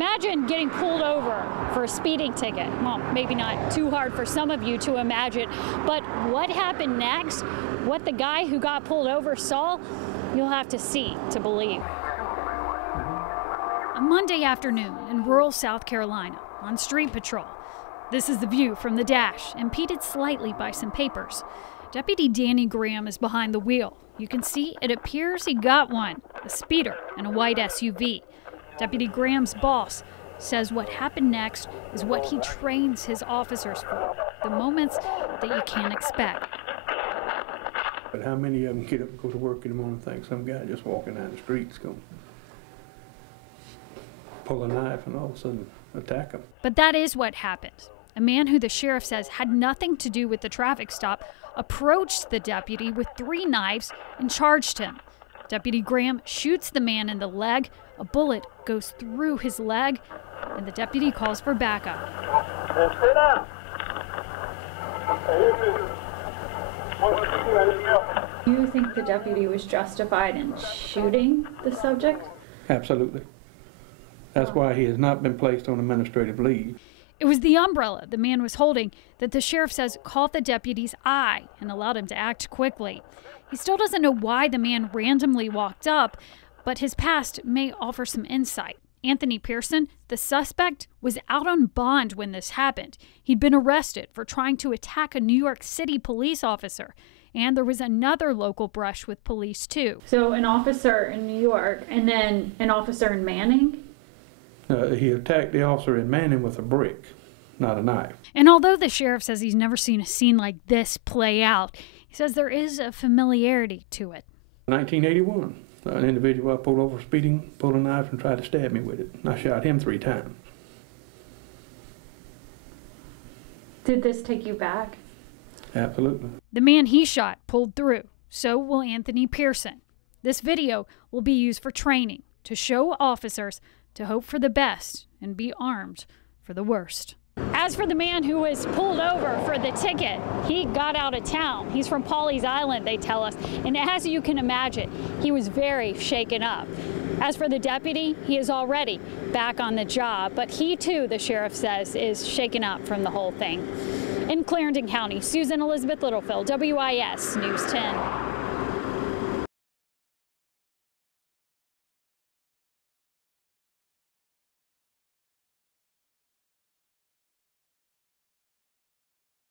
Imagine getting pulled over for a speeding ticket. Well, maybe not too hard for some of you to imagine, but what happened next, what the guy who got pulled over saw, you'll have to see to believe. A Monday afternoon in rural South Carolina on street patrol. This is the view from the dash, impeded slightly by some papers. Deputy Danny Graham is behind the wheel. You can see it appears he got one, a speeder in a white SUV. Deputy Graham's boss says what happened next is what he trains his officers for, the moments that you can't expect. But how many of them get up and go to work in the morning and think some guy just walking down the street's going to pull a knife and all of a sudden attack them? But that is what happened. A man who the sheriff says had nothing to do with the traffic stop approached the deputy with 3 knives and charged him. Deputy Graham shoots the man in the leg. A bullet goes through his leg, and the deputy calls for backup. Stay down. Do you think the deputy was justified in shooting the subject? Absolutely. That's why he has not been placed on administrative leave. It was the umbrella the man was holding that the sheriff says caught the deputy's eye and allowed him to act quickly. He still doesn't know why the man randomly walked up, but his past may offer some insight. Anthony Pearson, the suspect, was out on bond when this happened. He'd been arrested for trying to attack a New York City police officer. And there was another local brush with police, too. So an officer in New York and then an officer in Manning? He attacked the officer in Manning with a brick, not a knife. And although the sheriff says he's never seen a scene like this play out, he says there is a familiarity to it. 1981, an individual I pulled over speeding, pulled a knife and tried to stab me with it. I shot him 3 times. Did this take you back? Absolutely. The man he shot pulled through. So will Anthony Pearson. This video will be used for training to show officers to hope for the best and be armed for the worst. As for the man who was pulled over for the ticket, he got out of town. He's from Pawleys Island, they tell us. And as you can imagine, he was very shaken up. As for the deputy, he is already back on the job, but he too, the sheriff says, is shaken up from the whole thing. In Clarendon County, Susan Elizabeth Littlefield, WIS News 10.